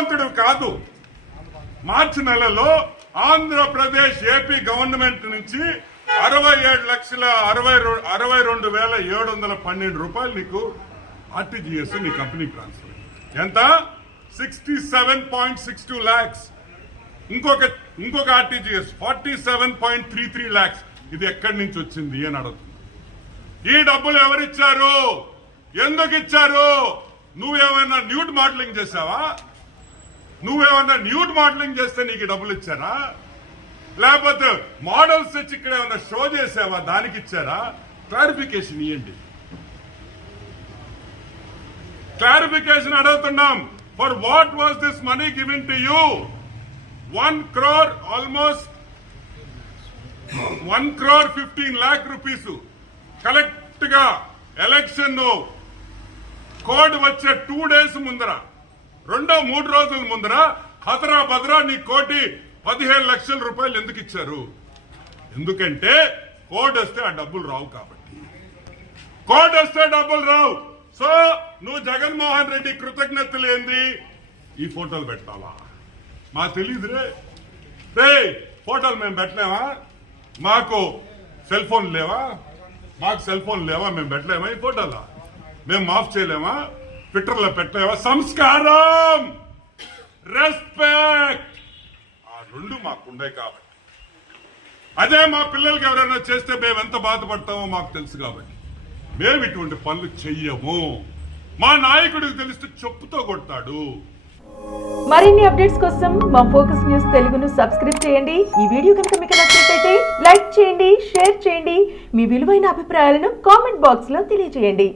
ధనవంతుడు కాదు. మార్చి నెలలో ఆంధ్రప్రదేశ్ ఏపీ గవర్నమెంట్ నుంచి అరవై ఏడు లక్షల అరవై అరవై రెండు వేల ఏడు వందల పన్నెండు రూపాయలు నీకు ఆర్టీజీఎస్ నీ కంపెనీ ట్రాన్స్ఫర్. ఎంత? Sixty seven point six two lakhs. ఇంకొక ఇంకొక RTGS forty seven point three three lakhs. ఇది ఎక్కడి నుంచి వచ్చింది అని అడుగుతుంది ఈ డబ్బులు ఎవరిచ్చారు? ఎందుకు ఇచ్చారు? నువ్వేమైనా న్యూట్ మోడలింగ్ చేసావా నువ్వేమన్నా న్యూడ్ మోడలింగ్ చేస్తే నీకు డబ్బులు ఇచ్చారా? లేకపోతే మోడల్స్ తెచ్చి ఇక్కడ ఏమన్నా షో చేసావా? దానికి ఇచ్చారా? క్లారిఫికేషన్ ఇవ్వండి క్లారిఫికేషన్ అడుగుతున్నాం. For what was this money given to you one crore almost one crore fifteen lakh rupees కరెక్ట్గా ఎలక్షన్ కోడ్ వచ్చే టూ డేస్ ముందర. రెండో మూడు రోజుల ముందర హతరా భద్రా నీ కోటి పదిహేను లక్షల రూపాయలు ఎందుకు ఇచ్చారు? ఎందుకంటే కోడ్ వస్తే ఆ డబ్బులు రావు కాబట్టి. కోడ్ వస్తే డబ్బులు రావు. సో నువ్వు జగన్మోహన్ రెడ్డి కృతజ్ఞతలు ఏంది? ఈ ఫోటోలు పెట్టాలా? మా తెలీదురే. రే ఫోటోలు మేము పెట్టలేమా? మాకు సెల్ ఫోన్ లేవా? మాకు సెల్ ఫోన్ లేవా? మేము పెట్టలేమా ఈ ఫోటోలా? మేము మాఫ్ చేయలేమా? ట్విట్టర్లో సంస్కారం! రెస్పెక్ట్ ఆ రెండు మాకుండే కాబట్టి. అదే మా పిల్లలకి ఎవరైనా చేస్తే మేము ఎంత బాధపడతామో మాకు తెలుసు కాబట్టి. మేము ఇటువంటి పనులు చెయ్యము. మా నాయకుడికి తెలిస్తే చెప్పుతో కొడతాడు. మరిన్ని అప్డేట్స్ కోసం మా ఫోకస్ న్యూస్ తెలుగును సబ్స్క్రైబ్ చేయండి. ఈ వీడియో కనుక మీకు నచ్చినట్లయితే లైక్ చేయండి షేర్ చేయండి. మీ విలువైన అభిప్రాయాలను కామెంట్ బాక్స్లో తెలియజేయండి.